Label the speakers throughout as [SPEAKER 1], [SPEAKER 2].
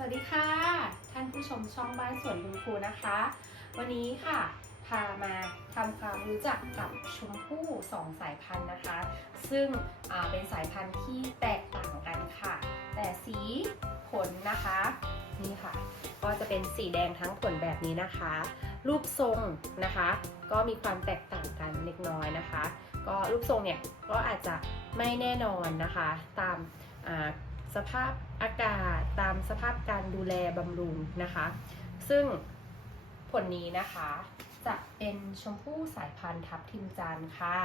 [SPEAKER 1] วัสดีค่ะ ท่านผู้ชมช่องบ้านสวนคุณครูนะคะ วันนี้ค่ะ พามาทำความรู้จักกับชมพู่สองสายพันธุ์นะคะ ซึ่งเป็นสายพันธุ์ที่แตกต่างกันค่ะ แต่สีผลนะคะนี่ค่ะ ก็จะเป็นสีแดงทั้งผลแบบนี้นะคะ รูปทรงนะคะ ก็มีความแตกต่างกันเล็กน้อยนะคะ ก็รูปทรงเนี่ยก็อาจจะไม่แน่นอนนะคะ ตามอ่า สภาพอากาศตามสภาพการดูแลบำรุงนะคะ ซึ่งผลนี้นะคะจะเป็นชมพู่สายพันธุ์ทับทิมจันค่ะ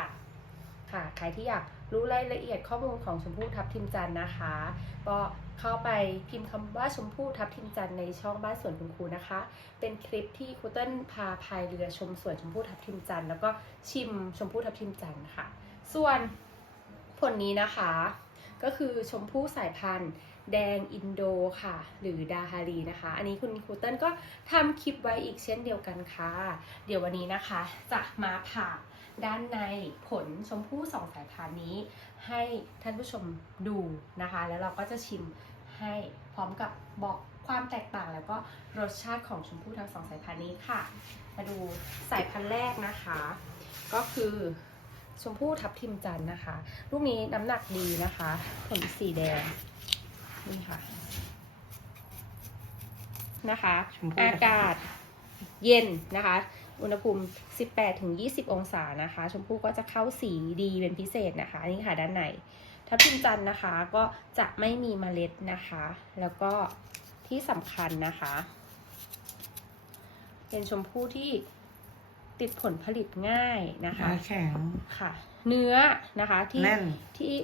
[SPEAKER 1] ค่ะ ใครที่อยากรู้รายละเอียดข้อมูลของชมพู่ทับทิมจันนะคะ ก็เข้าไปพิมพ์คำว่าชมพู่ทับทิมจันในช่องบ้านสวนคุณครูนะคะ เป็นคลิปที่ครูเติ้ลพาพายเรือชมสวนชมพู่ทับทิมจันแล้วก็ชิมชมพู่ทับทิมจันค่ะ ส่วนผลนี้นะคะ ก็คือชมพู่สายพันธุ์ แดงอินโดค่ะ หรือดาฮารีนะคะ อันนี้คุณครูเติ้ลก็ทำคลิปไว้อีกเช่นเดียวกันค่ะ เดี๋ยววันนี้นะคะจะมาผ่าด้านในผลชมพู่สองสายพันธุ์นี้ ให้ท่านผู้ชมดูนะคะ แล้วเราก็จะชิมให้พร้อมกับบอกความแตกต่างแล้วก็รสชาติของชมพู่ทั้งสองสายพันธุ์นี้ค่ะ มาดูสายพันธุ์แรกนะคะ ก็คือ ชมพู่ทับทิมจันทร์นะคะ ลูกนี้น้ำหนักดีนะคะผลสีแดงนี่ค่ะนะคะ
[SPEAKER 2] ชมพู่
[SPEAKER 1] อากาศเย็นนะคะ อุณหภูมิ 18-20 องศานะคะ ชมพู่ก็จะเข้าสีดีเป็นพิเศษนะคะนี่ค่ะด้านในทับทิมจันทร์นะคะก็จะไม่มีเมล็ดนะคะ แล้วก็ที่สำคัญนะคะ เป็นชมพู่ที่ ติดผลผลิตง่ายนะคะ
[SPEAKER 2] ขาแข็ง
[SPEAKER 1] ค่ะ เนื้อนะคะที่
[SPEAKER 2] แน่น
[SPEAKER 1] ที่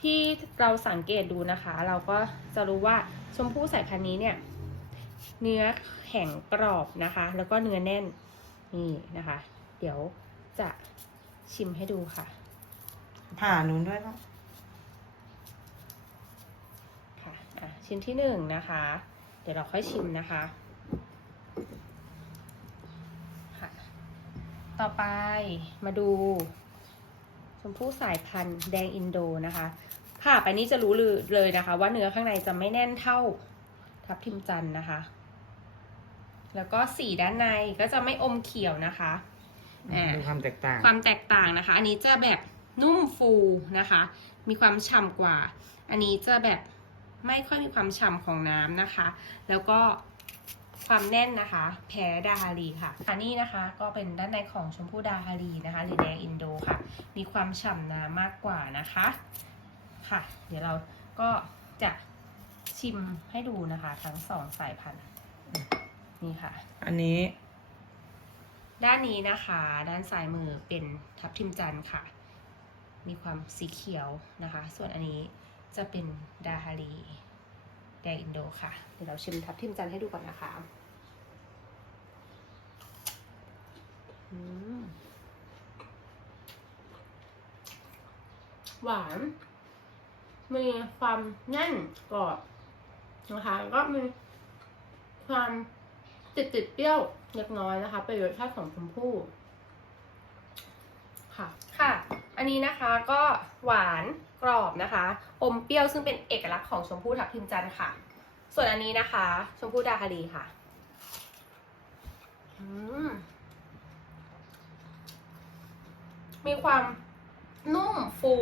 [SPEAKER 1] ที่เราสังเกตดูนะคะ เราก็จะรู้ว่าชมพู่สายพันธุ์นี้เนี่ย เนื้อแข็งกรอบนะคะ แล้วก็เนื้อแน่นนี่นะคะ เดี๋ยวจะชิมให้ดูค่ะ
[SPEAKER 2] ผ่านู้นด้วยเนาะ
[SPEAKER 1] ค่ะอะชิ้นที่หนึ่งนะคะ เดี๋ยวเราค่อยชิมนะคะค่ะ ต่อไปมาดู ชมพู่สายพันธุ์แดงอินโดนะคะผ่าไปนี้จะรู้เลยเลยนะคะ ว่าเนื้อข้างในจะไม่แน่นเท่าทับทิมจันทร์นะคะ แล้วก็สีด้านในก็จะไม่อมเขียวนะคะอ่า
[SPEAKER 2] ดูความแตกต่าง
[SPEAKER 1] ความแตกต่างนะคะ อันนี้จะแบบนุ่มฟูนะคะ มีความฉ่ำกว่า อันนี้จะแบบไม่ค่อยมีความฉ่ำของน้ำนะคะ แล้วก็ ความแน่นนะคะ แพ้ดาฮารีค่ะอันนี้นะคะก็เป็นด้านในของชมพู่ดาฮารีนะคะ หรือแดงอินโดค่ะ มีความฉ่ำน้ำมากกว่านะคะค่ะ เดี๋ยวเราก็จะชิมให้ดูนะคะ ทั้งสองสายพันธุ์นี่ค่ะ
[SPEAKER 2] อันนี้
[SPEAKER 1] ด้านนี้นะคะ ด้านซ้ายมือเป็นทับทิมจันทร์ค่ะ มีความสีเขียวนะคะ ส่วนอันนี้จะเป็นดาฮารี แดงอินโดค่ะ เดี๋ยวเราชิมทับทิมจันทร์ให้ดูก่อนนะคะอืมหวาน มีความแน่นกรอบนะคะแล้วก็มีความติดติดๆเปรี้ยวเล็กน้อยนะคะ เป็นรสชาติของชมพู่ค่ะ ค่ะ อันนี้นะคะก็หวานก รอบนะคะ อมเปรี้ยวซึ่งเป็นเอกลักษณ์ของชมพู่ทับทิมจันทร์ค่ะ ส่วนอันนี้นะคะ ชมพู่ดาคารีค่ะมีความนุ่มฟู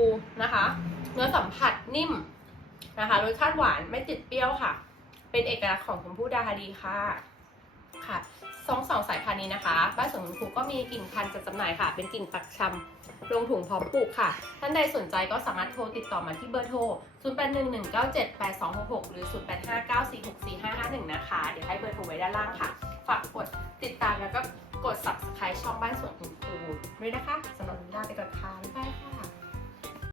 [SPEAKER 1] นะคะ เนื้อสัมผัสนิ่มนะคะรสชาติหวานไม่ติดเปรี้ยวค่ะ เป็นเอกลักษณ์ของชมพู่ดาฮารีค่ะ ค่ะสองสองสายพันธุ์นี้นะคะบ้านสวนคุณครูก็มีกิ่งพันธุ์จัดจำหน่ายค่ะ เป็นกิ่งปักชำลงถุงพร้อมปลูกค่ะ ท่านใดสนใจก็สามารถโทรติดต่อมาที่เบอร์โทร 0811978266 หรือ 0859464551 นะคะ เดี๋ยวให้เบอร์โทรไว้ด้านล่างค่ะ ฝากกดติดตามแล้วก็กด subscribe ช่องบ้านสวนคุณครูด้วยนะคะสำหรับวันนี้ลาไปก่อนค่ะบ๊ายบายค่ะ